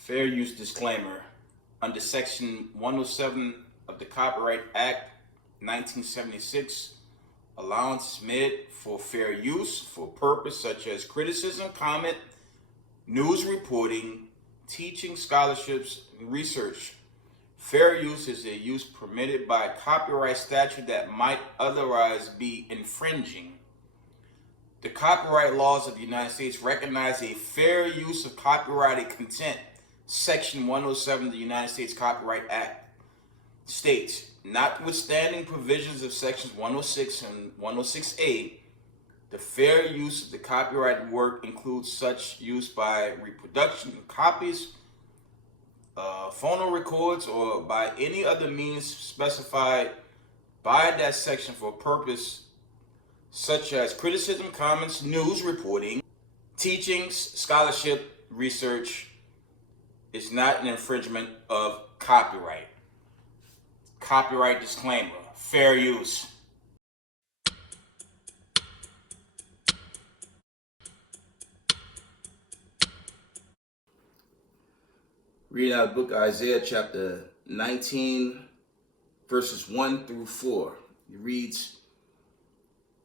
Fair use disclaimer. Under Section 107 of the Copyright Act 1976, allowance is made for fair use for purpose such as criticism, comment, news reporting, teaching, scholarships, and research. Fair use is a use permitted by a copyright statute that might otherwise be infringing. The copyright laws of the United States recognize a fair use of copyrighted content. Section 107 of the United States Copyright Act states, notwithstanding provisions of sections 106 and 106A, the fair use of the copyrighted work includes such use by reproduction of copies, phono records, or by any other means specified by that section for a purpose such as criticism, comments, news reporting, teachings, scholarship, research, is not an infringement of copyright. Copyright disclaimer, fair use. Reading out the book of Isaiah chapter 19, verses 1 through 4. It reads,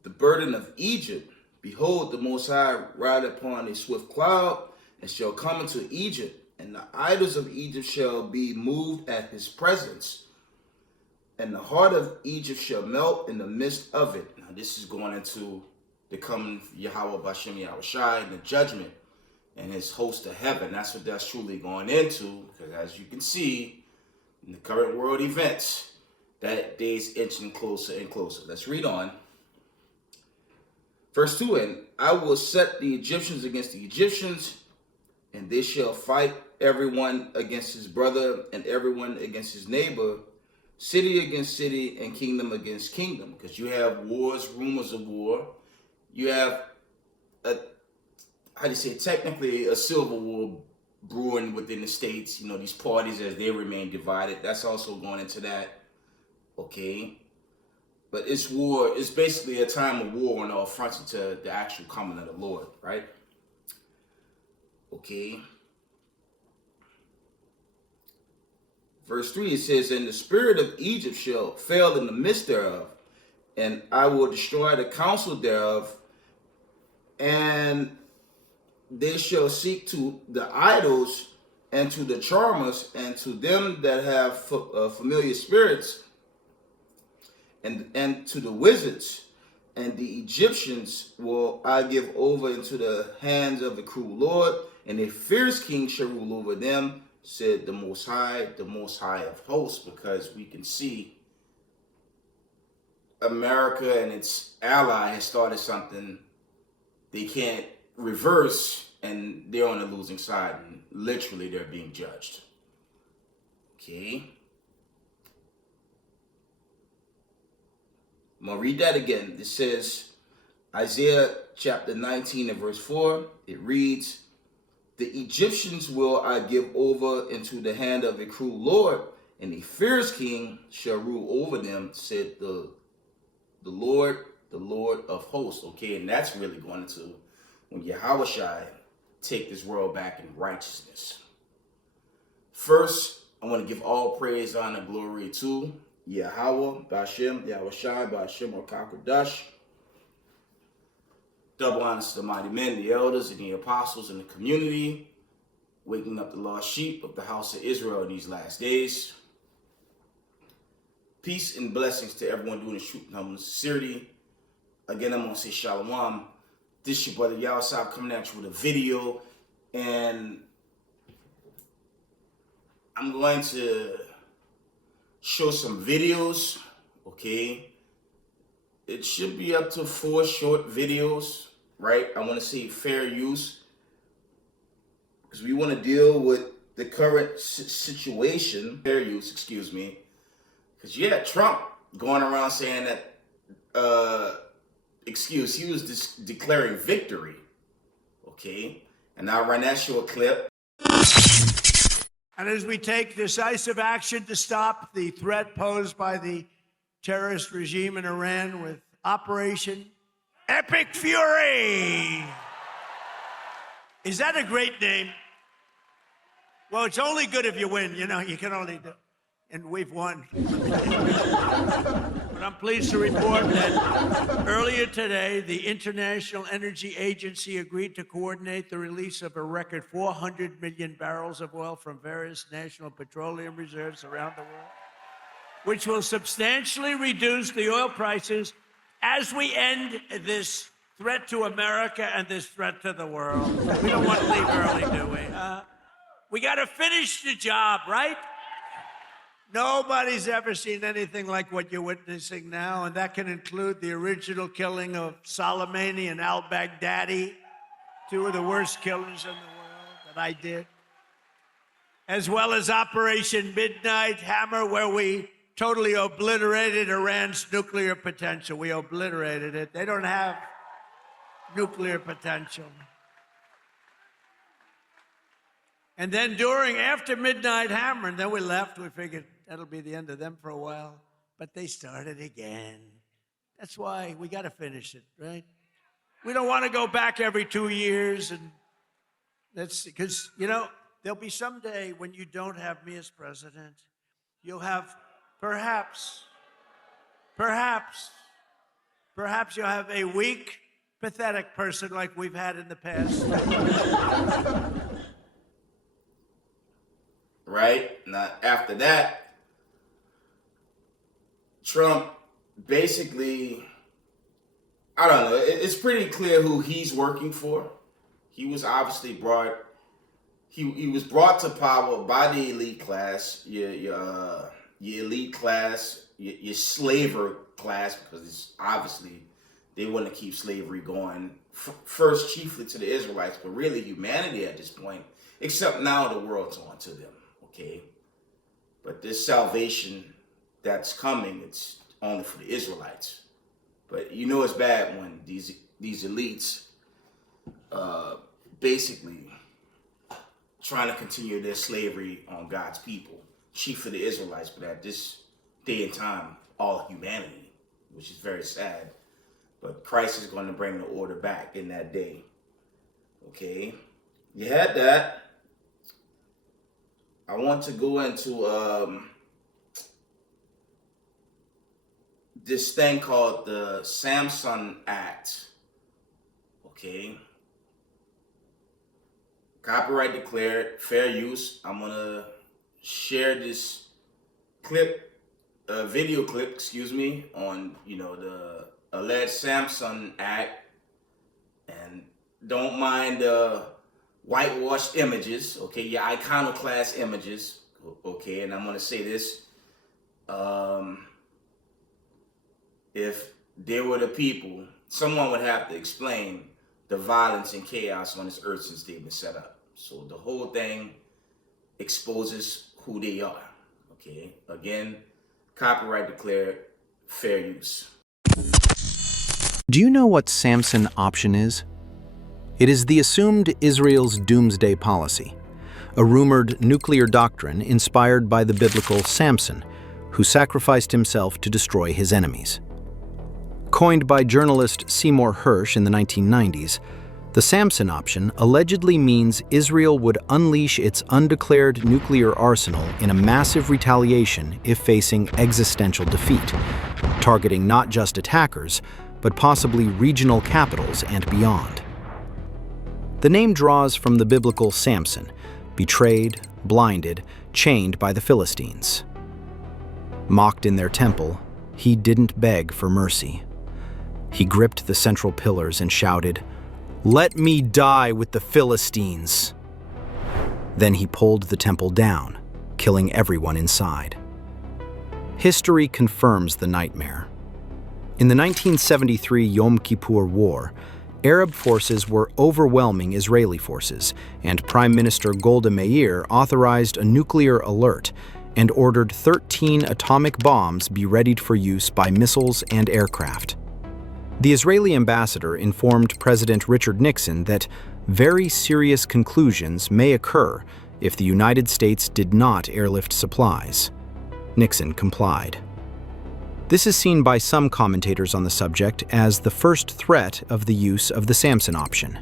"The burden of Egypt, behold, the Most High ride upon a swift cloud, and shall come into Egypt, and the idols of Egypt shall be moved at his presence, and the heart of Egypt shall melt in the midst of it." Now this is going into the coming of Yahweh Bashem Yahushai and the judgment and his host of heaven. That's what that's truly going into, because as you can see in the current world events, that day is inching closer and closer. Let's read on. Verse 2, "And I will set the Egyptians against the Egyptians, and they shall fight everyone against his brother and everyone against his neighbor, city against city and kingdom against kingdom." Because you have wars, rumors of war. You have technically a civil war brewing within the states. You know, these parties as they remain divided. That's also going into that. Okay. But it's war. It's basically a time of war on all fronts until the actual coming of the Lord, right? Okay. Verse 3, it says, "And the spirit of Egypt shall fail in the midst thereof, and I will destroy the counsel thereof, and they shall seek to the idols and to the charmers and to them that have familiar spirits and to the wizards, and the Egyptians will I give over into the hands of the cruel Lord, and a fierce king shall rule over them, said the Most High of hosts." Because we can see America and its ally has started something they can't reverse, and they're on the losing side, and literally they're being judged. Okay. I'm going to read that again. It says, Isaiah chapter 19 and verse 4, it reads, "The Egyptians will I give over into the hand of a cruel Lord, and a fierce king shall rule over them, said the Lord of hosts." Okay, and that's really going into when Yahushai take this world back in righteousness. First, I want to give all praise, honor, and glory to Yahweh, Bashem, Yahushai, Bashem, or Kakodash. Double honors to the mighty men, the elders, and the apostles in the community, waking up the lost sheep of the house of Israel in these last days. Peace and blessings to everyone doing the truth and humble sincerity. Again, I'm going to say shalom. This is your brother Yahushai coming at you with a video, and I'm going to show some videos, okay? It should be up to 4 short videos, right? I want to say fair use, because we want to deal with the current situation. Fair use, excuse me. Because you had Trump going around saying that, he was declaring victory, okay? And I'll run that short clip. And as we take decisive action to stop the threat posed by the terrorist regime in Iran with Operation Epic Fury. Is that a great name? Well, it's only good if you win. You know, you can only do. And we've won. But I'm pleased to report that earlier today, the International Energy Agency agreed to coordinate the release of a record 400 million barrels of oil from various national petroleum reserves around the world, which will substantially reduce the oil prices as we end this threat to America and this threat to the world. We don't want to leave early, do we? We got to finish the job, right? Nobody's ever seen anything like what you're witnessing now, and that can include the original killing of Soleimani and al-Baghdadi, two of the worst killers in the world that I did, as well as Operation Midnight Hammer, where we totally obliterated Iran's nuclear potential. We obliterated it. They don't have nuclear potential. And then after Midnight Hammer, and then we left, we figured that'll be the end of them for a while. But they started again. That's why we got to finish it, right? We don't want to go back every 2 years. And that's because, you know, there'll be some day when you don't have me as president. You'll have perhaps you'll have a weak, pathetic person like we've had in the past. Right? Now, after that, Trump basically, I don't know, it's pretty clear who he's working for. He was obviously he was brought to power by the elite class, your elite class, your slaver class, because it's obviously they want to keep slavery going, first chiefly to the Israelites, but really humanity at this point, except now the world's on to them. Okay, but this salvation that's coming, it's only for the Israelites. But you know it's bad when these elites basically trying to continue their slavery on God's people, chief for the Israelites, but at this day and time, all humanity, which is very sad. But Christ is going to bring the order back in that day. Okay, you had that. I want to go into this thing called the Samson Act. Okay. Copyright declared, fair use. I'm going to share this video clip, on, the alleged Samson Act. And don't mind whitewashed images, okay, your iconoclast images, okay, and I'm going to say this, if there were the people, someone would have to explain the violence and chaos on this earth since they've been set up. So the whole thing exposes who they are, okay, again, copyright declared, fair use. Do you know what Samson option is? It is the assumed Israel's doomsday policy, a rumored nuclear doctrine inspired by the biblical Samson, who sacrificed himself to destroy his enemies. Coined by journalist Seymour Hersh in the 1990s, the Samson option allegedly means Israel would unleash its undeclared nuclear arsenal in a massive retaliation if facing existential defeat, targeting not just attackers, but possibly regional capitals and beyond. The name draws from the biblical Samson, betrayed, blinded, chained by the Philistines. Mocked in their temple, he didn't beg for mercy. He gripped the central pillars and shouted, "Let me die with the Philistines." Then he pulled the temple down, killing everyone inside. History confirms the nightmare. In the 1973 Yom Kippur War, Arab forces were overwhelming Israeli forces, and Prime Minister Golda Meir authorized a nuclear alert and ordered 13 atomic bombs be readied for use by missiles and aircraft. The Israeli ambassador informed President Richard Nixon that very serious conclusions may occur if the United States did not airlift supplies. Nixon complied. This is seen by some commentators on the subject as the first threat of the use of the Samson option.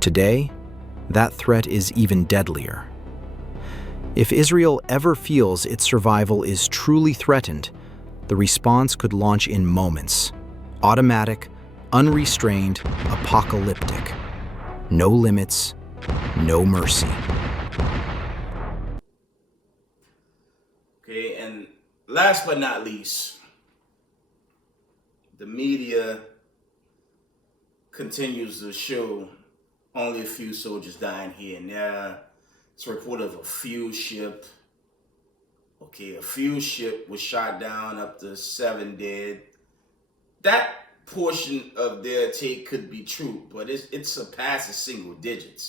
Today, that threat is even deadlier. If Israel ever feels its survival is truly threatened, the response could launch in moments. Automatic, unrestrained, apocalyptic. No limits, no mercy. Okay, and last but not least, the media continues to show only a few soldiers dying here and there. It's a report of a fuel ship. Okay, a fuel ship was shot down, up to 7 dead. That portion of their take could be true, but it surpasses single digits.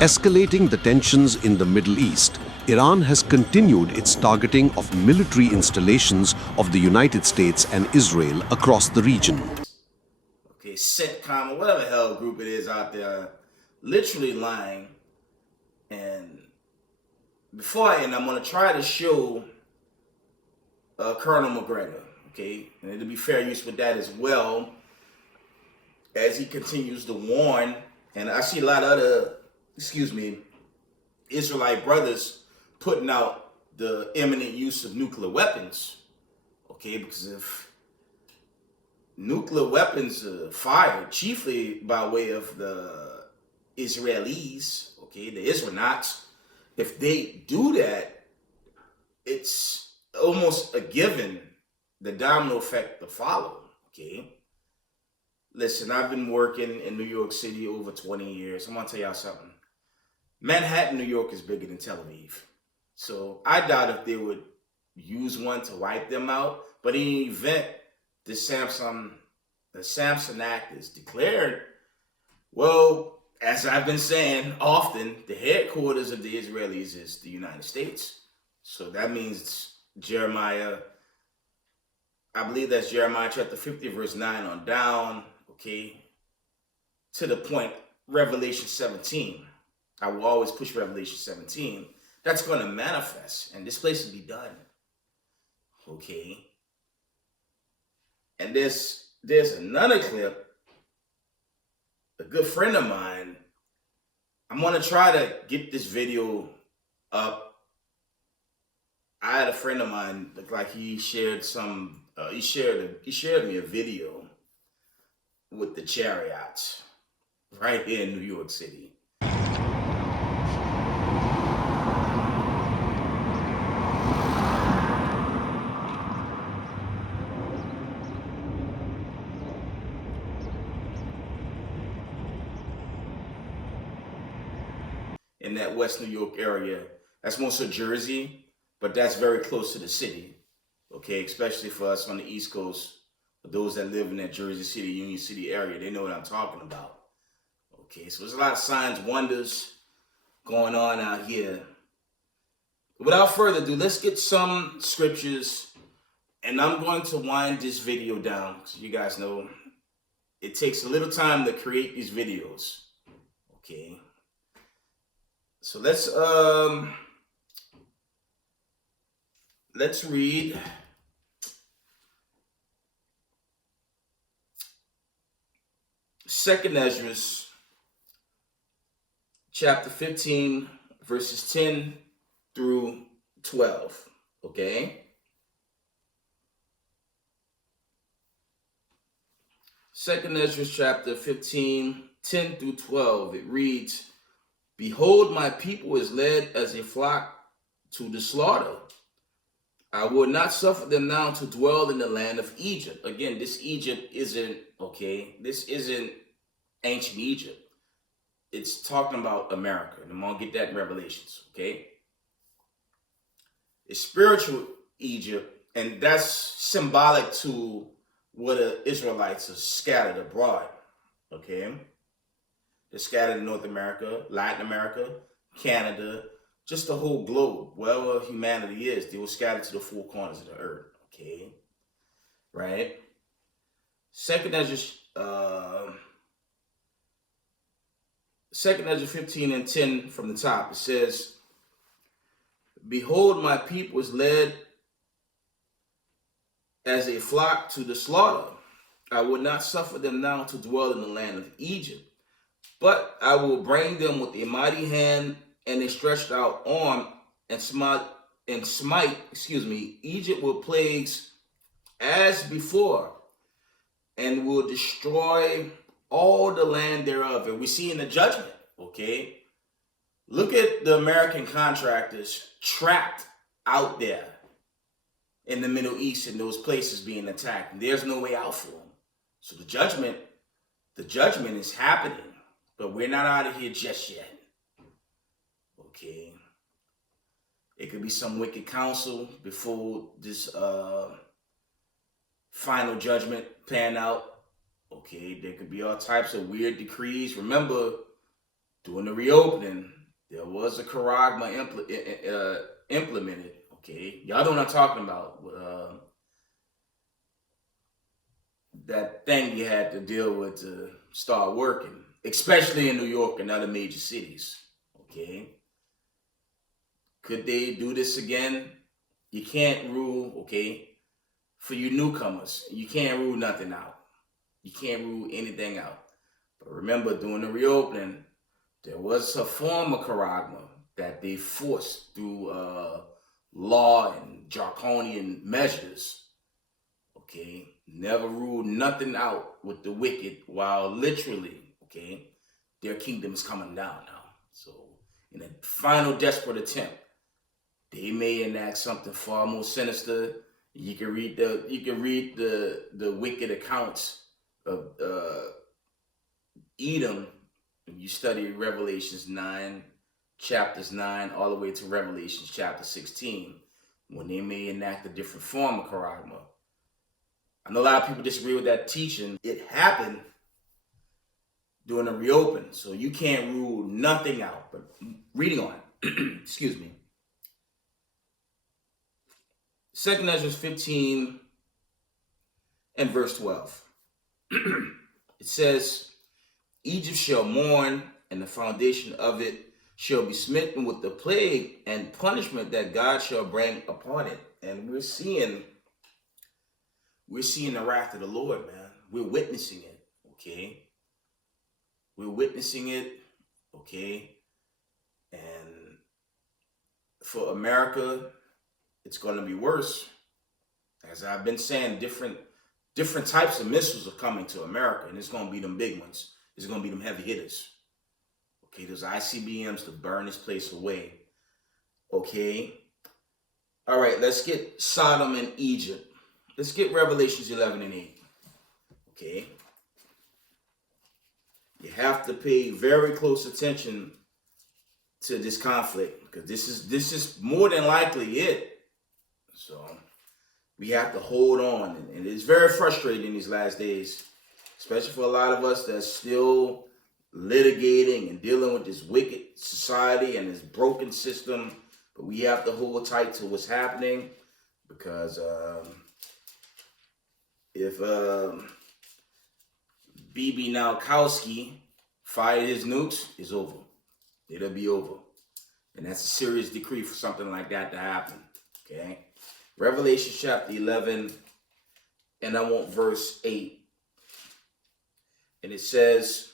Escalating the tensions in the Middle East, Iran has continued its targeting of military installations of the United States and Israel across the region. Okay, CENTCOM or whatever hell group it is out there, literally lying. And before I end, I'm going to try to show Colonel McGregor, okay? And it'll be fair use with that as well, as he continues to warn. And I see a lot of other, Israelite brothers putting out the imminent use of nuclear weapons, okay? Because if nuclear weapons are fired chiefly by way of the Israelis, okay, the Israelites, if they do that, it's almost a given the domino effect to follow, okay? Listen, I've been working in New York City over 20 years. I'm gonna tell y'all something. Manhattan, New York is bigger than Tel Aviv. So I doubt if they would use one to wipe them out. But in the event the Samson Act is declared, well, as I've been saying often, the headquarters of the Israelis is the United States. So that means Jeremiah, I believe that's Jeremiah chapter 50, verse 9 on down, okay, to the point, Revelation 17. I will always push Revelation 17. That's going to manifest, and this place will be done, okay? And there's another clip, a good friend of mine. I'm going to try to get this video up. I had a friend of mine, looked like he shared some, he shared me a video with the chariots right here in New York City. In that West New York area. That's most of Jersey, but that's very close to the city, okay? Especially for us on the East Coast, for those that live in that Jersey City, Union City area, they know what I'm talking about, okay? So there's a lot of signs, wonders going on out here. Without further ado, let's get some scriptures, and I'm going to wind this video down, because you guys know it takes a little time to create these videos, okay? So let's read Second Ezra chapter 15 verses 10 through 12, okay? Second Ezra chapter 15, 10 through 12, it reads, "Behold, my people is led as a flock to the slaughter. I will not suffer them now to dwell in the land of Egypt." Again, this Egypt isn't, okay, this isn't ancient Egypt. It's talking about America. And I'm going to get that in Revelations, okay? It's spiritual Egypt, and that's symbolic to where the Israelites are scattered abroad. Okay? They're scattered in North America, Latin America, Canada, just the whole globe. Wherever humanity is, they were scattered to the four corners of the earth. Okay? Right? Second Ezra 15:10 from the top, it says, "Behold, my people is led as a flock to the slaughter. I will not suffer them now to dwell in the land of Egypt, but I will bring them with a mighty hand and a stretched out arm and smite Egypt with plagues as before, and will destroy all the land thereof." And we see in the judgment, okay? Look at the American contractors trapped out there in the Middle East in those places being attacked. And there's no way out for them. So the judgment is happening, but we're not out of here just yet. Okay. It could be some wicked counsel before this final judgment pan out. Okay, there could be all types of weird decrees. Remember, during the reopening, there was a charagma implemented. Okay, y'all know what I'm talking about. That thing you had to deal with to start working, especially in New York and other major cities. Okay, could they do this again? You can't rule. Okay, for you newcomers, you can't rule nothing out. You can't rule anything out. But remember, during the reopening, there was a form of charagma that they forced through law and draconian measures. Okay, never ruled nothing out with the wicked, while literally, okay, their kingdom is coming down now. So, in a final desperate attempt, they may enact something far more sinister. You can read the wicked accounts of Edom. You study Revelations 9, chapters 9, all the way to Revelations chapter 16, when they may enact a different form of charagma. I know a lot of people disagree with that teaching. It happened during the reopen, so you can't rule nothing out. But reading on, excuse me. 2 Ezra 15 and verse 12. It says, "Egypt shall mourn, and the foundation of it shall be smitten with the plague and punishment that God shall bring upon it." And we're seeing the wrath of the Lord, man. We're witnessing it, okay? We're witnessing it, okay? And for America, it's going to be worse. As I've been saying, different types of missiles are coming to America, and it's going to be them big ones. It's going to be them heavy hitters. Okay, those ICBMs to burn this place away. Okay. All right, let's get Sodom and Egypt. Let's get Revelations 11 and 8. Okay. You have to pay very close attention to this conflict, because this is more than likely it. So we have to hold on, and it's very frustrating in these last days, especially for a lot of us that's still litigating and dealing with this wicked society and this broken system. But we have to hold tight to what's happening, because if BB Nowakowski fired his nukes, it's over. It'll be over. And that's a serious decree for something like that to happen. Okay? Revelation chapter 11, and I want verse 8. And it says,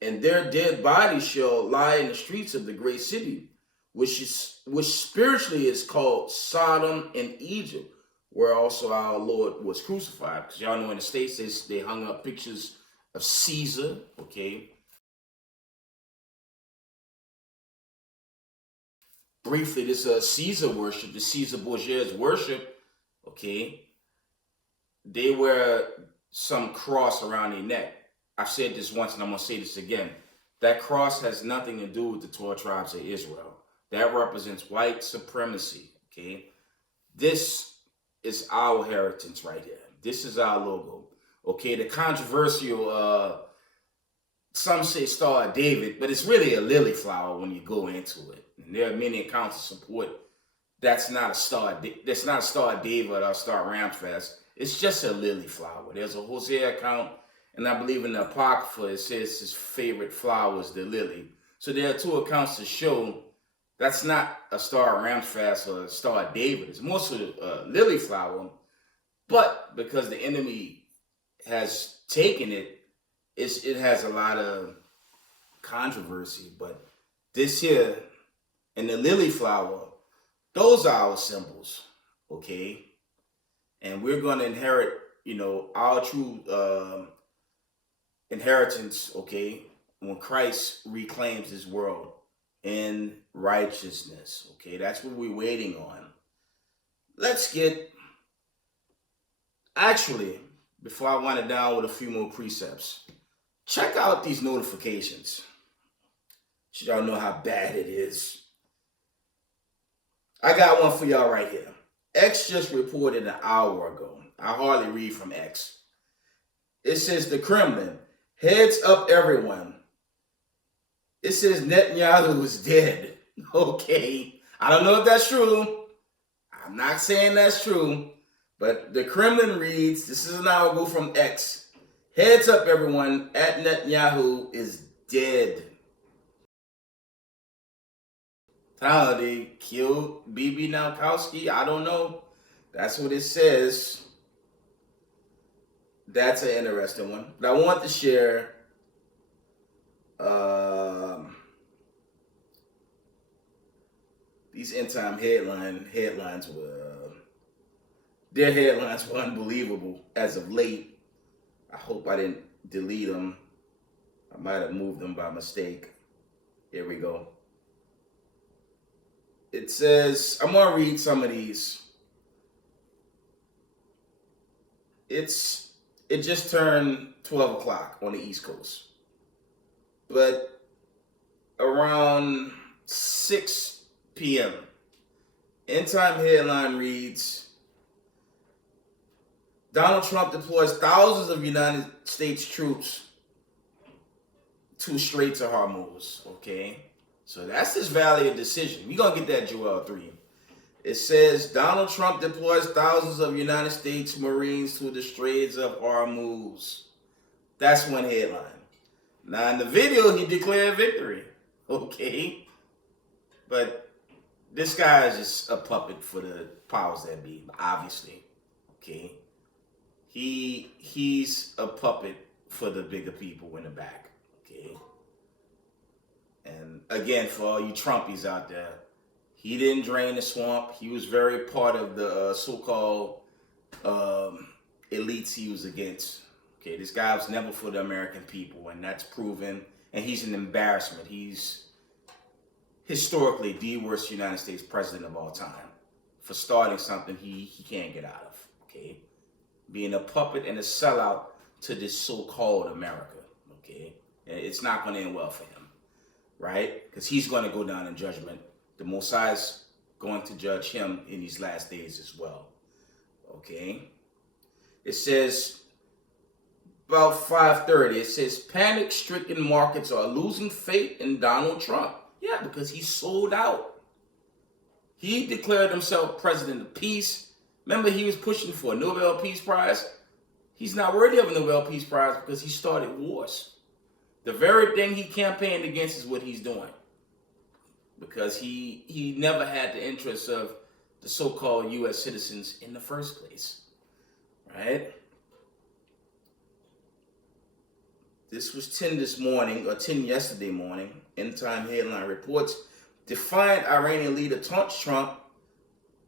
"And their dead bodies shall lie in the streets of the great city, which spiritually is called Sodom and Egypt, where also our Lord was crucified." Because y'all know in the States, they hung up pictures of Caesar, okay? Briefly, this Caesar worship, the Caesar Borgia's worship, okay? They wear some cross around their neck. I've said this once, and I'm going to say this again. That cross has nothing to do with the 12 tribes of Israel. That represents white supremacy, okay? This is our inheritance right here. This is our logo. Okay, the controversial, some say Star of David, but it's really a lily flower when you go into it. And there are many accounts of support. That's not a Star of David or a Star Ramses. It's just a lily flower. There's a Hosea account, and I believe in the Apocrypha it says his favorite flower is the lily. So there are two accounts to show that's not a Star Ramses or a Star of David. It's mostly a lily flower, but because the enemy has taken it, it has a lot of controversy. But this here and the lily flower, those are our symbols, okay? And we're going to inherit, our true inheritance, okay, when Christ reclaims this world in righteousness, okay? That's what we're waiting on. Actually, before I wind it down with a few more precepts, check out these notifications. So y'all know how bad it is. I got one for y'all right here. X just reported an hour ago. I hardly read from X. It says the Kremlin, heads up everyone. It says Netanyahu is dead. Okay. I don't know if that's true. I'm not saying that's true. But the Kremlin reads, this is an hour ago from X. Heads up everyone, at Netanyahu is dead. How they killed Bibi Naukowski? I don't know. That's what it says. That's an interesting one. But I want to share these end time headlines were their headlines were unbelievable as of late. I hope I didn't delete them. I might have moved them by mistake. Here we go. It says, I'm going to read some of these. It just turned 12 o'clock on the East Coast. But around 6 p.m., End Time headline reads, Donald Trump deploys thousands of United States troops to Straits of Hormuz. Okay? So that's his Valley of Decision. We're going to get that Joel 3. It says, Donald Trump deploys thousands of United States Marines to the Straits of Hormuz. That's one headline. Now, in the video, he declared victory. Okay? But this guy is just a puppet for the powers that be, obviously. Okay? He's a puppet for the bigger people in the back. Okay? And again, for all you Trumpies out there, he didn't drain the swamp. He was very part of the so-called elites he was against. Okay, this guy was never for the American people, and that's proven. And he's an embarrassment. He's historically the worst United States president of all time for starting something he can't get out of. Okay, being a puppet and a sellout to this so-called America. Okay, and it's not going to end well for him. Right? Because he's going to go down in judgment. The Messiah's going to judge him in these last days as well. Okay? It says, about 5:30, it says, panic-stricken markets are losing faith in Donald Trump. Yeah, because he sold out. He declared himself president of peace. Remember, he was pushing for a Nobel Peace Prize? He's not worthy of a Nobel Peace Prize because he started wars. The very thing he campaigned against is what he's doing. Because he never had the interests of the so-called U.S. citizens in the first place. Right? This was 10 yesterday morning. End Time headline reports, defiant Iranian leader taunts Trump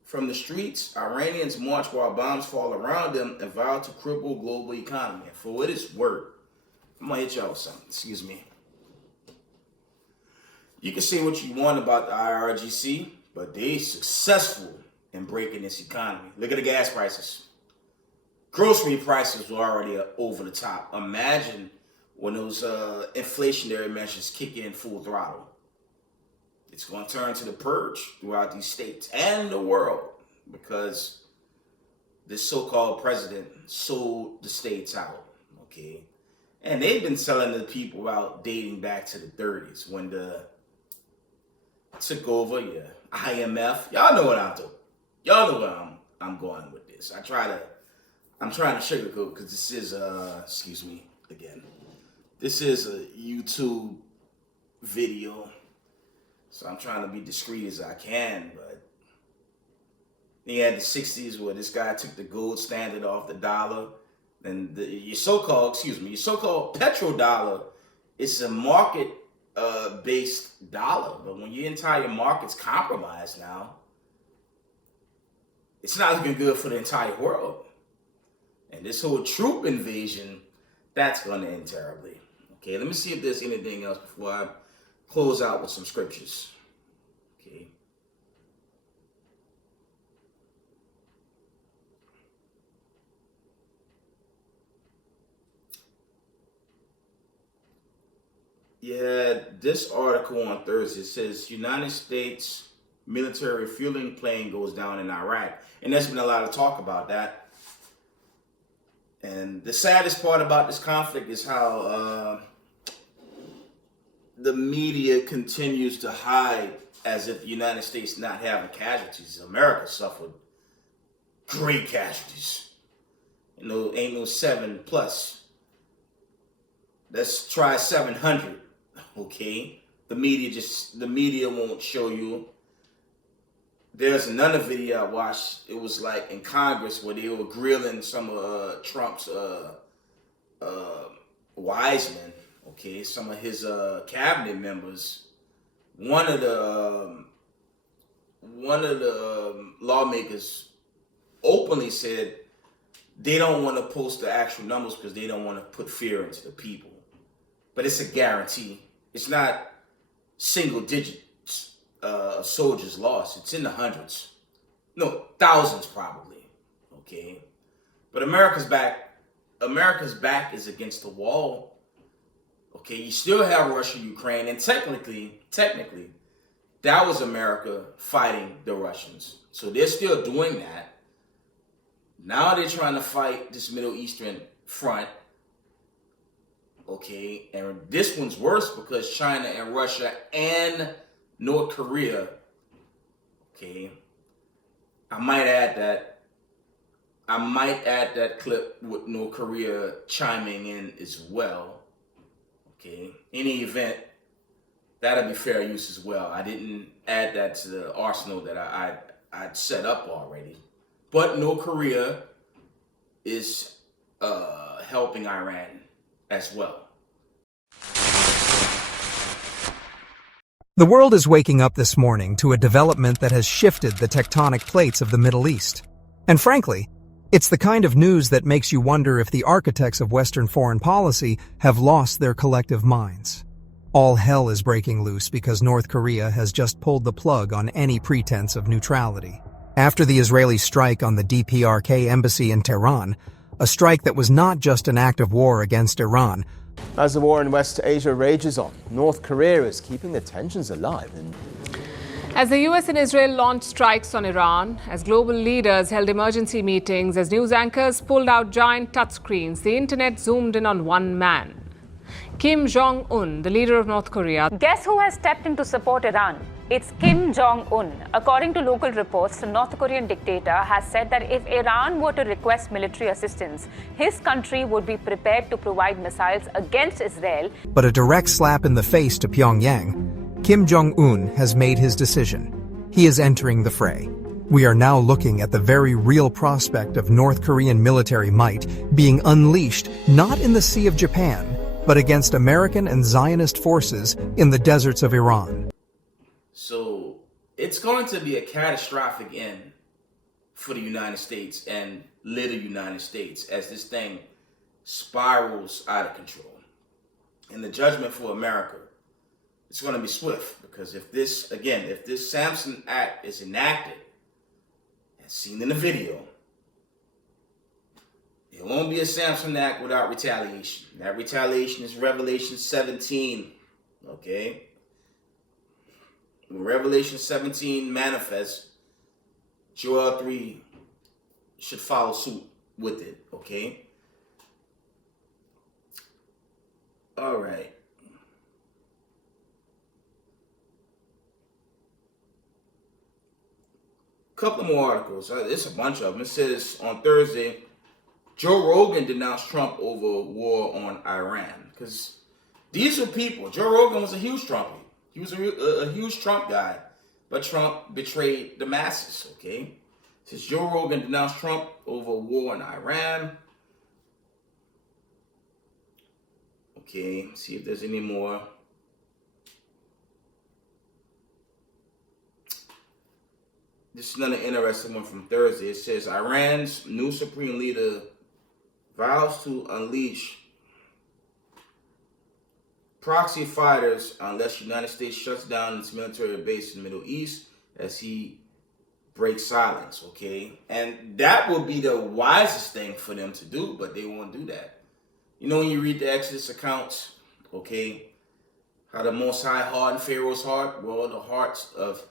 from the streets. Iranians march while bombs fall around them and vow to cripple global economy. And for what it's worth, I'm going to hit y'all with something. Excuse me. You can say what you want about the IRGC, but they successful in breaking this economy. Look at the gas prices. Grocery prices were already over the top. Imagine when those inflationary measures kick in full throttle. It's going to turn to the purge throughout these states and the world because this so-called president sold the states out, okay? And they've been selling the people out dating back to the 30s when the took over, yeah, IMF. Y'all know what I'm doing. Y'all know where I'm going with this. I'm trying to sugarcoat because this is excuse me again. This is a YouTube video. So I'm trying to be discreet as I can, but he had the 60s where this guy took the gold standard off the dollar. And your so-called petrodollar, it's a market based dollar. But when your entire market's compromised now, it's not looking good for the entire world. And this whole troop invasion, that's going to end terribly. Okay, let me see if there's anything else before I close out with some scriptures. Okay. Yeah, this article on Thursday says United States military refueling plane goes down in Iraq. And there's been a lot of talk about that. And the saddest part about this conflict is how the media continues to hide as if the United States not having casualties. America suffered great casualties. You know, ain't no 7+. Let's try 700. Okay, the media won't show you. There's another video I watched. It was like in Congress where they were grilling some of Trump's wise men. Okay, some of his cabinet members. One of the lawmakers openly said they don't want to post the actual numbers because they don't want to put fear into the people. But it's a guarantee. It's not single digits of soldiers lost. It's in the hundreds. No, thousands probably. Okay. But America's back. America's back is against the wall. Okay. You still have Russia, Ukraine, and technically, that was America fighting the Russians. So they're still doing that. Now they're trying to fight this Middle Eastern front. Okay, and this one's worse because China and Russia and North Korea, okay, I might add that clip with North Korea chiming in as well. Okay, any event, that'll be fair use as well. I didn't add that to the arsenal that I'd set up already. But North Korea is helping Iran as well. The world is waking up this morning to a development that has shifted the tectonic plates of the Middle East. And frankly, it's the kind of news that makes you wonder if the architects of Western foreign policy have lost their collective minds. All hell is breaking loose because North Korea has just pulled the plug on any pretense of neutrality. After the Israeli strike on the DPRK embassy in Tehran, a strike that was not just an act of war against Iran. As the war in West Asia rages on, North Korea is keeping the tensions alive. As the US and Israel launched strikes on Iran, as global leaders held emergency meetings, as news anchors pulled out giant touchscreens, the internet zoomed in on one man. Kim Jong-un, the leader of North Korea. Guess who has stepped in to support Iran? It's Kim Jong-un. According to local reports, the North Korean dictator has said that if Iran were to request military assistance, his country would be prepared to provide missiles against Israel. But a direct slap in the face to Pyongyang, Kim Jong-un has made his decision. He is entering the fray. We are now looking at the very real prospect of North Korean military might being unleashed not in the Sea of Japan, but against American and Zionist forces in the deserts of Iran. So it's going to be a catastrophic end for the United States and little United States as this thing spirals out of control. And the judgment for America, it's going to be swift, because if this Samson Act is enacted, as seen in the video, it won't be a Samson Act without retaliation. That retaliation is Revelation 17, okay? When Revelation 17 manifests, Joel 3 should follow suit with it, okay? All right. Couple more articles. It's a bunch of them. It says on Thursday, Joe Rogan denounced Trump over war on Iran. Because these are people. Joe Rogan was a huge Trumpy. He was a huge Trump guy. But Trump betrayed the masses, okay? It says Joe Rogan denounced Trump over war on Iran. Okay, see if there's any more. This is another interesting one from Thursday. It says Iran's new supreme leader vows to unleash proxy fighters unless the United States shuts down its military base in the Middle East as he breaks silence, okay? And that would be the wisest thing for them to do, but they won't do that. You know, when you read the Exodus accounts, okay, how the Most High hardened Pharaoh's heart? Well, the hearts of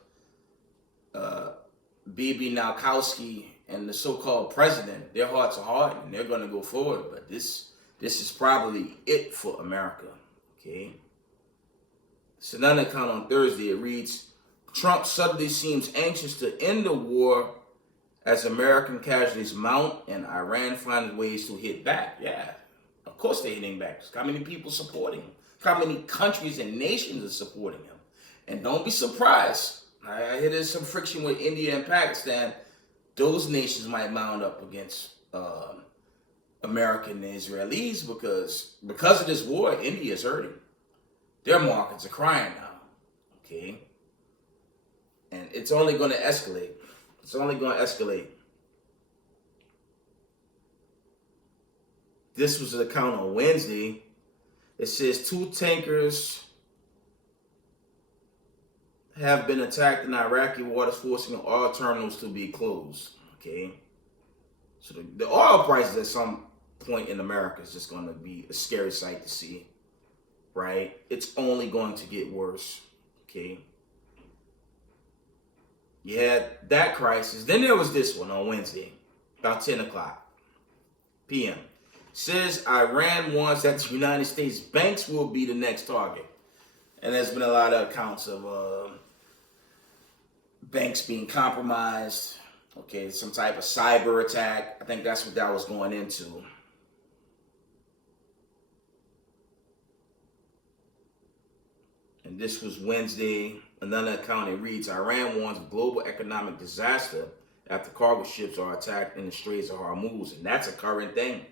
Bibi Nowakowski and the so-called president, their hearts are hardened and they're going to go forward. But this is probably it for America, okay? It's another account on Thursday. It reads, Trump suddenly seems anxious to end the war as American casualties mount and Iran finds ways to hit back. Yeah, of course they're hitting back. How many people supporting him? How many countries and nations are supporting him? And don't be surprised. I hear there's some friction with India and Pakistan. Those nations might mount up against American and Israelis because of this war, India is hurting. Their markets are crying now, okay? And it's only going to escalate. It's only going to escalate. This was an account on Wednesday. It says 2 tankers have been attacked in Iraqi waters, forcing oil terminals to be closed. Okay, so the oil prices at some point in America is just going to be a scary sight to see, right? It's only going to get worse. Okay, you had that crisis. Then there was this one on Wednesday, about 10 o'clock p.m. Says Iran wants that the United States banks will be the next target. And there's been a lot of accounts of banks being compromised. Okay, some type of cyber attack. I think that's what that was going into. And this was Wednesday. Another account, it reads, Iran warns of global economic disaster after cargo ships are attacked in the Straits of Hormuz. And that's a current thing.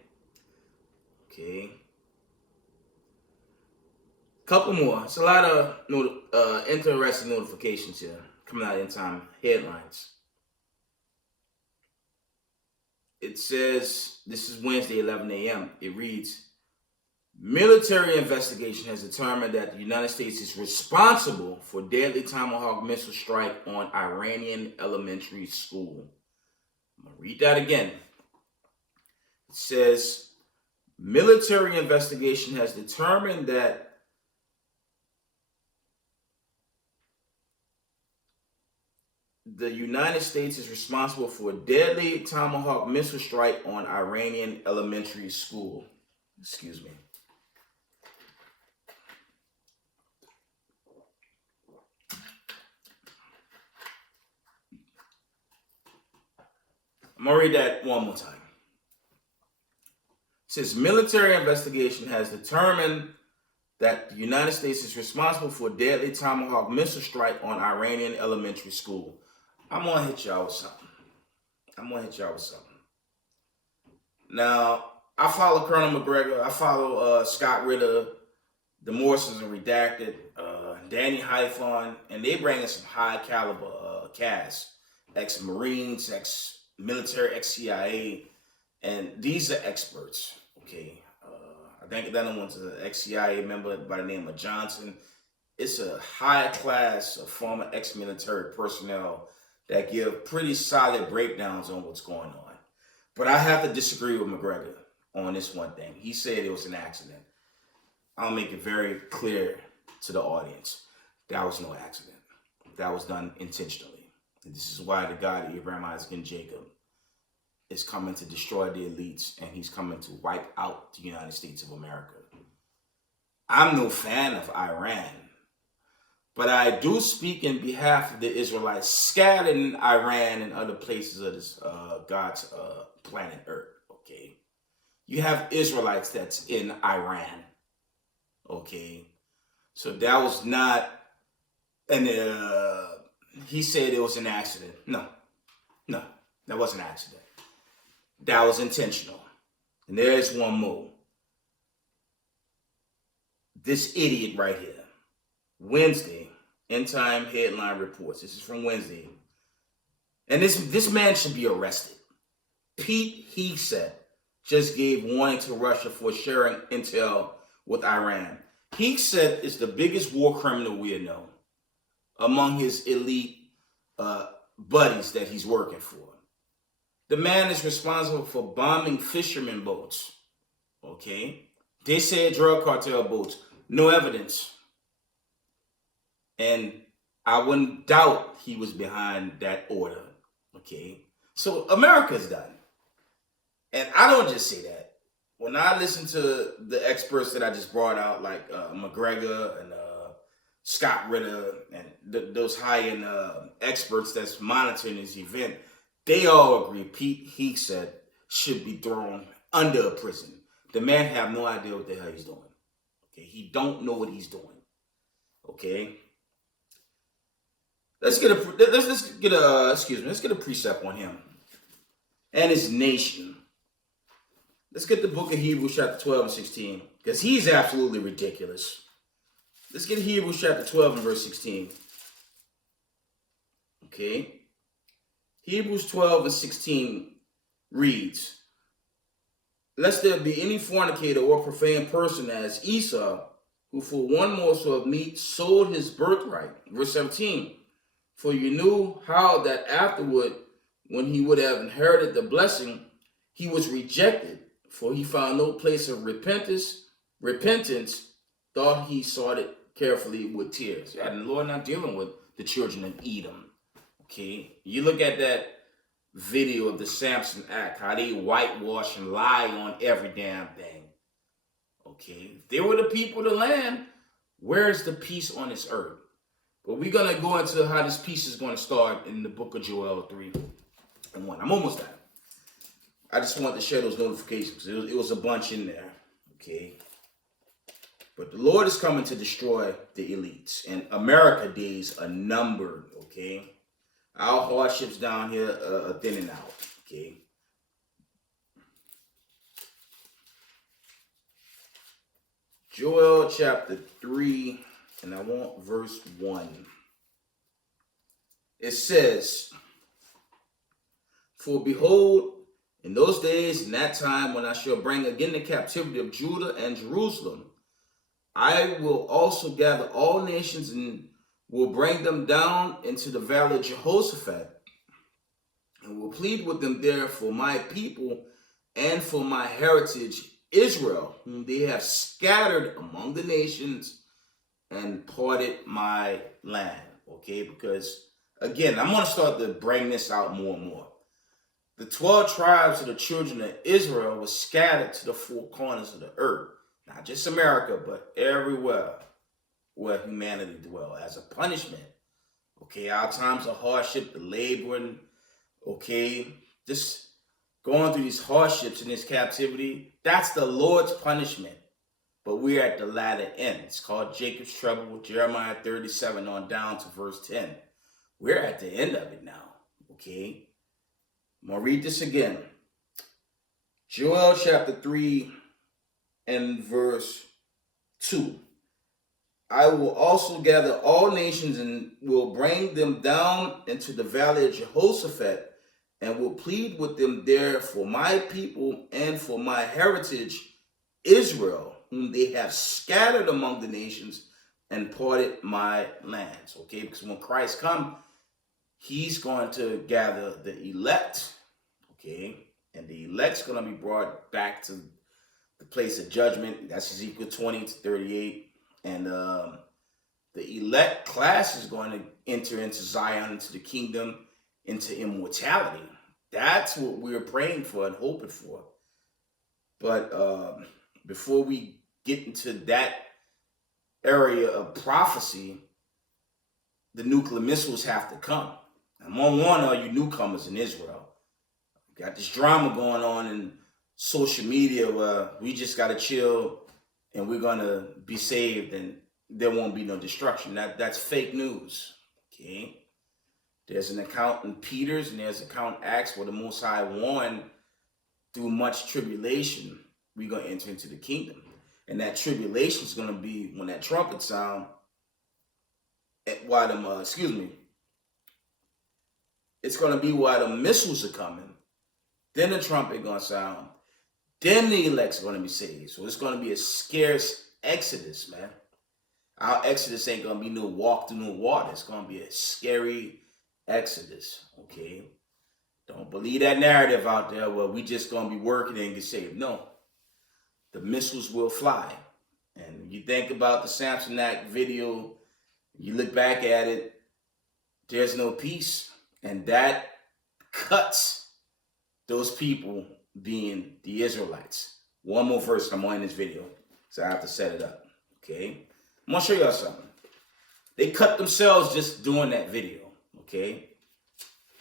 Okay. Couple more. It's a lot of interesting notifications here coming out in time headlines. It says, this is Wednesday, 11 a.m. It reads, military investigation has determined that the United States is responsible for deadly Tomahawk missile strike on Iranian elementary school. I'm going to read that again. It says, military investigation has determined that the United States is responsible for a deadly Tomahawk missile strike on Iranian elementary school. Excuse me. I'm going to read that one more time. It says military investigation has determined that the United States is responsible for a deadly Tomahawk missile strike on Iranian elementary school. I'm going to hit y'all with something. Now, I follow Colonel McGregor. I follow Scott Ritter, the Morrisons and Redacted, Danny Hyphon, and they bring in some high caliber cast, ex-Marines, ex-military, ex-CIA, and these are experts, okay? I think the other one's an ex-CIA member by the name of Johnson. It's a high class of former ex-military personnel that give pretty solid breakdowns on what's going on. But I have to disagree with McGregor on this one thing. He said it was an accident. I'll make it very clear to the audience. That was no accident. That was done intentionally. And this is why the God of Abraham, Isaac, and Jacob is coming to destroy the elites, and he's coming to wipe out the United States of America. I'm no fan of Iran, but I do speak in behalf of the Israelites scattered in Iran and other places of this God's planet Earth. Okay, you have Israelites that's in Iran. Okay, so that was not, and he said it was an accident. No, that wasn't an accident. That was intentional. And there's one more. This idiot right here, Wednesday, End Time Headline Reports. This is from Wednesday. And this man should be arrested. Pete Hegseth just gave warning to Russia for sharing intel with Iran. Hegseth is the biggest war criminal we know among his elite buddies that he's working for. The man is responsible for bombing fishermen boats. Okay? They said drug cartel boats. No evidence. And I wouldn't doubt he was behind that order. Okay? So America's done. And I don't just say that. When I listen to the experts that I just brought out, like McGregor and Scott Ritter and those high-end experts that's monitoring this event, they all agree Pete Hegseth should be thrown under a prison. The man have no idea what the hell he's doing. Okay, he don't know what he's doing. Okay, let's get a precept on him and his nation. Let's get the book of Hebrews chapter 12 and 16, because he's absolutely ridiculous. Let's get Hebrews chapter 12 and verse 16. Okay. Hebrews 12 and 16 reads, lest there be any fornicator or profane person as Esau, who for one morsel of meat sold his birthright. Verse 17, for you knew how that afterward, when he would have inherited the blessing, he was rejected, for he found no place of repentance, thought he sought it carefully with tears. Yeah, and the Lord not dealing with the children of Edom. Okay, you look at that video of the Samson Act, how they whitewash and lie on every damn thing. Okay, if they were the people of the land, where's the peace on this earth? But we're going to go into how this peace is going to start in the book of Joel 3 and 1. I'm almost done. I just want to share those notifications because it was a bunch in there. Okay, but the Lord is coming to destroy the elites, and America days are numbered. Okay, our hardships down here are thinning out. Okay, Joel chapter 3, and I want verse 1. It says, for behold, in those days, in that time, when I shall bring again the captivity of Judah and Jerusalem, I will also gather all nations and will bring them down into the valley of Jehoshaphat, and will plead with them there for my people and for my heritage Israel, whom they have scattered among the nations and parted my land. Okay, because again, I'm going to start to bring this out more and more. The 12 tribes of the children of Israel were scattered to the four corners of the earth. Not just America, but everywhere where humanity dwells as a punishment. Okay, our times of hardship, the laboring, okay, just going through these hardships in this captivity, that's the Lord's punishment. But we're at the latter end. It's called Jacob's trouble, Jeremiah 37 on down to verse 10. We're at the end of it now, okay? I'm going to read this again. Joel chapter 3 and verse 2. I will also gather all nations and will bring them down into the valley of Jehoshaphat and will plead with them there for my people and for my heritage Israel, whom they have scattered among the nations and parted my lands. Okay, because when Christ comes, he's going to gather the elect, okay, and the elect's going to be brought back to the place of judgment. That's Ezekiel 20 to 38. And the elect class is going to enter into Zion, into the kingdom, into immortality. That's what we're praying for and hoping for. But before we get into that area of prophecy, the nuclear missiles have to come. I'm on one of you newcomers in Israel. Got this drama going on in social media where we just got to chill and we're going to be saved and there won't be no destruction. That's fake news. Okay? There's an account in Peters and there's an account in Acts where the Most High warned through much tribulation we're going to enter into the kingdom. And that tribulation is going to be when that trumpet sound, while them, it's going to be while the missiles are coming. Then the trumpet going to sound. Then the elect's going to be saved. So it's going to be a scarce exodus, man. Our exodus ain't going to be no walk through no water. It's going to be a scary exodus, okay? Don't believe that narrative out there where we just going to be working and get saved. No. The missiles will fly. And you think about the Samsonite video, you look back at it, there's no peace. And that cuts those people being the Israelites. One more verse, I'm on this video, so I have to set it up, okay? I'm going to show y'all something. They cut themselves just doing that video, okay?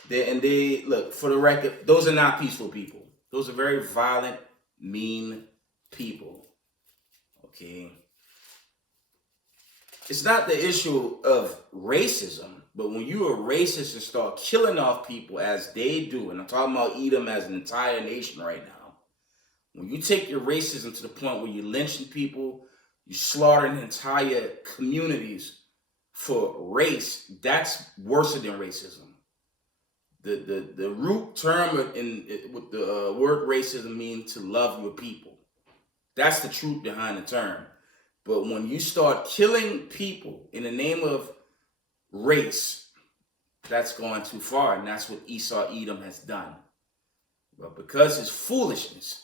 They look, for the record, those are not peaceful people. Those are very violent, mean people, okay? It's not the issue of racism, but when you are racist and start killing off people as they do, and I'm talking about Edom as an entire nation right now, when you take your racism to the point where you're lynching people, you're slaughtering entire communities for race, that's worse than racism. The root term with the word racism means to love your people. That's the truth behind the term. But when you start killing people in the name of race, that's going too far, and that's what Esau Edom has done. But because it's foolishness,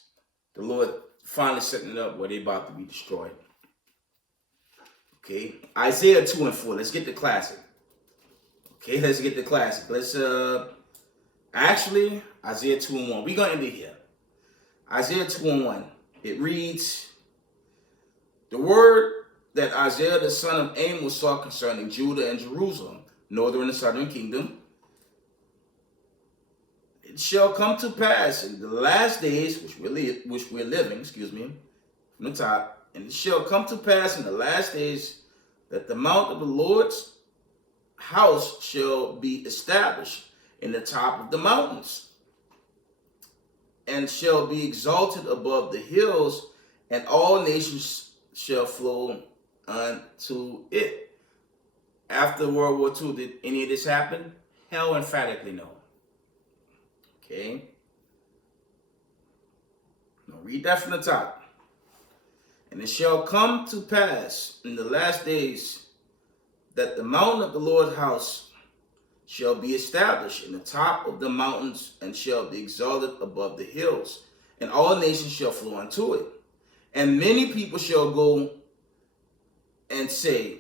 the Lord finally setting it up where they're about to be destroyed. Okay, Isaiah 2 and 4. Let's get the classic. Okay, let's get the classic. Let's actually Isaiah 2 and 1. We're gonna end it here. Isaiah 2 and 1. It reads, the word that Isaiah the son of Amos saw concerning Judah and Jerusalem, northern and southern kingdom. It shall come to pass in the last days, which we're living, from the top. And it shall come to pass in the last days that the mount of the Lord's house shall be established in the top of the mountains, and shall be exalted above the hills, and all nations shall flow unto it. After World War II, did any of this happen? Hell emphatically no. Okay? Now read that from the top. And it shall come to pass in the last days that the mountain of the Lord's house shall be established in the top of the mountains, and shall be exalted above the hills, and all nations shall flow unto it. And many people shall go and say,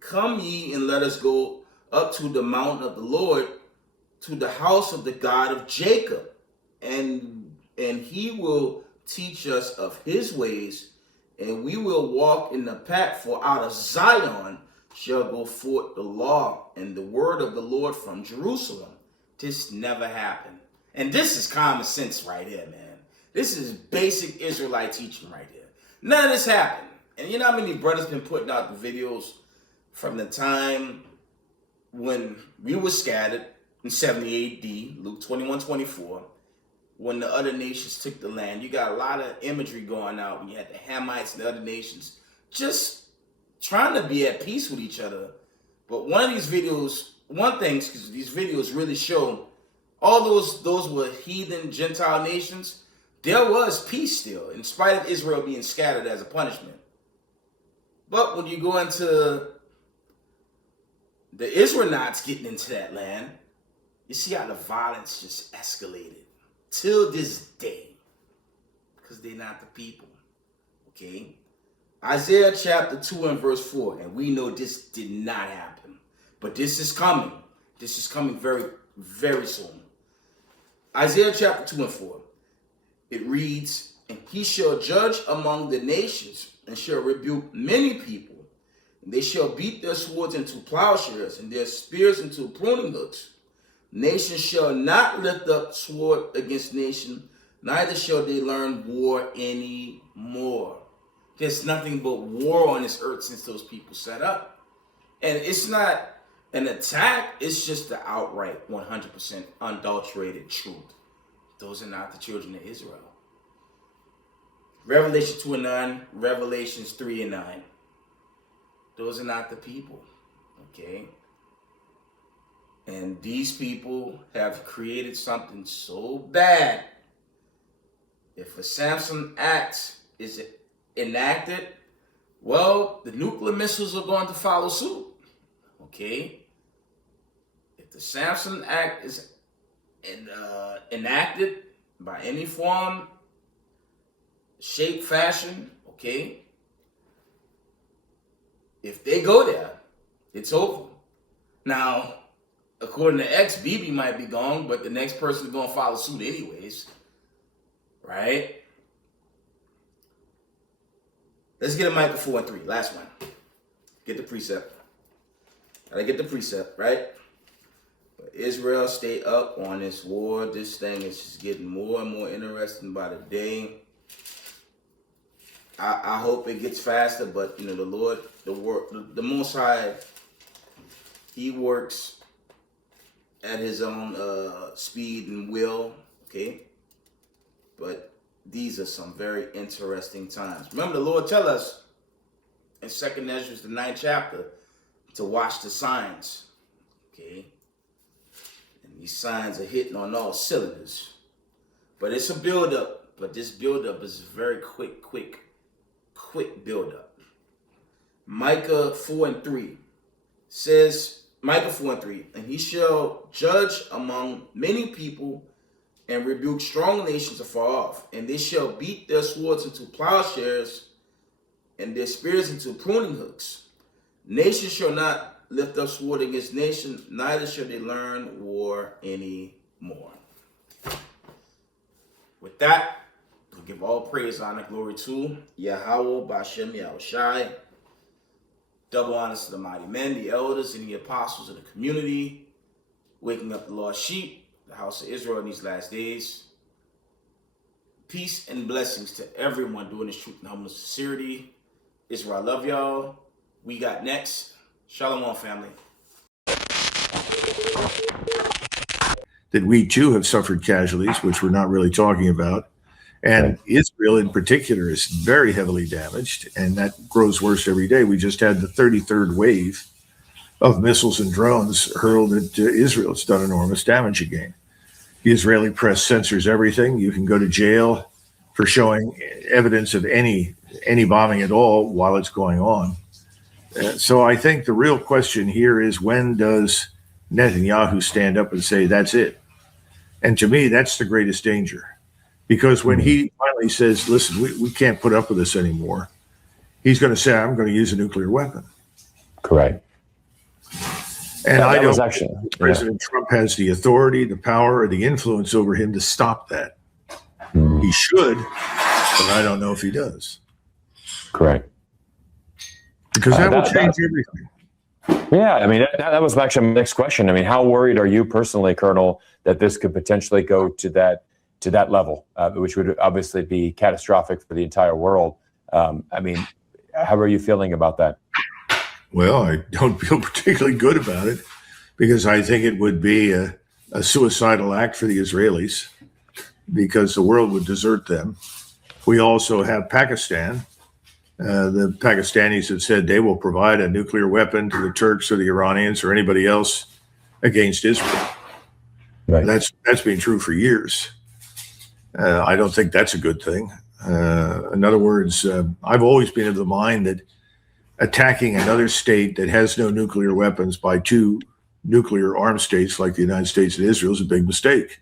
come ye and let us go up to the mountain of the Lord, to the house of the God of Jacob, and he will teach us of his ways, and we will walk in the path. For out of Zion shall go forth the law and the word of the Lord from Jerusalem. This never happened. And this is common sense right here, man. This is basic Israelite teaching right here. None of this happened. And you know how many brothers been putting out the videos from the time when we were scattered in 70 AD, Luke 21:24, when the other nations took the land. You got a lot of imagery going out when you had the Hamites and the other nations just trying to be at peace with each other. But these videos really show all those were heathen Gentile nations. There was peace still, in spite of Israel being scattered as a punishment. But when you go into the Israelites getting into that land, you see how the violence just escalated till this day, because they're not the people. Okay? Isaiah chapter 2 and verse 4, and we know this did not happen, but this is coming. This is coming very very soon. Isaiah chapter 2 and 4. It reads, "And he shall judge among the nations, and shall rebuke many people. And they shall beat their swords into plowshares, and their spears into pruning hooks. Nation shall not lift up sword against nation, neither shall they learn war any more." There's nothing but war on this earth since those people set up. And it's not an attack, it's just the outright 100% unadulterated truth. Those are not the children of Israel. Revelation 2 and 9, Revelations 3 and 9. Those are not the people, okay? And these people have created something so bad. If a Samson Act is enacted, well, the nuclear missiles are going to follow suit, okay? If the Samson Act is enacted by any form, shape, fashion, okay? If they go there, it's over. Now, according to X, BB might be gone, but the next person is going to follow suit anyways, right? Let's get a Micah 4 and 3, last one. Get the precept. Gotta get the precept, right? But Israel, stay up on this war. This thing is just getting more and more interesting by the day. I hope it gets faster, but the Lord, the Most High, He works at His own speed and will, okay? But these are some very interesting times. Remember, the Lord tell us in 2nd Ezra, the 9th chapter, to watch the signs, okay? And these signs are hitting on all cylinders. But it's a build-up, but this build-up is very quick build-up. Micah 4 and 3 says, Micah 4 and 3, "And he shall judge among many people and rebuke strong nations afar off. And they shall beat their swords into plowshares and their spears into pruning hooks. Nation shall not lift up sword against nation, neither shall they learn war any more." With that, we'll give all praise, honor, glory to Yahweh, Bashem, Yahushai. Double honors to the mighty men, the elders, and the apostles of the community, waking up the lost sheep, the house of Israel in these last days. Peace and blessings to everyone doing this truth and humbleness and sincerity. Israel, I love y'all. We got next. Shalom, family. That we too have suffered casualties, which we're not really talking about. And Israel in particular is very heavily damaged, and that grows worse every day. We just had the 33rd wave of missiles and drones hurled at Israel. It's done enormous damage again. The Israeli press censors everything. You can go to jail for showing evidence of any bombing at all while it's going on. So I think the real question here is, when does Netanyahu stand up and say, that's it? And to me, that's the greatest danger. Because when he finally says, listen, we can't put up with this anymore, he's going to say, I'm going to use a nuclear weapon. Correct. And I don't think President Trump has the authority, the power, or the influence over him to stop that. He should, but I don't know if he does. Correct. Because that will change everything. Yeah, I mean, that was actually my next question. I mean, how worried are you personally, Colonel, that this could potentially go to that level, which would obviously be catastrophic for the entire world? I mean, how are you feeling about that? Well, I don't feel particularly good about it, because I think it would be a suicidal act for the Israelis, because the world would desert them. We also have Pakistan. The Pakistanis have said they will provide a nuclear weapon to the Turks or the Iranians or anybody else against Israel. Right. That's been true for years. I don't think that's a good thing. In other words, I've always been of the mind that attacking another state that has no nuclear weapons by two nuclear armed states like the United States and Israel is a big mistake.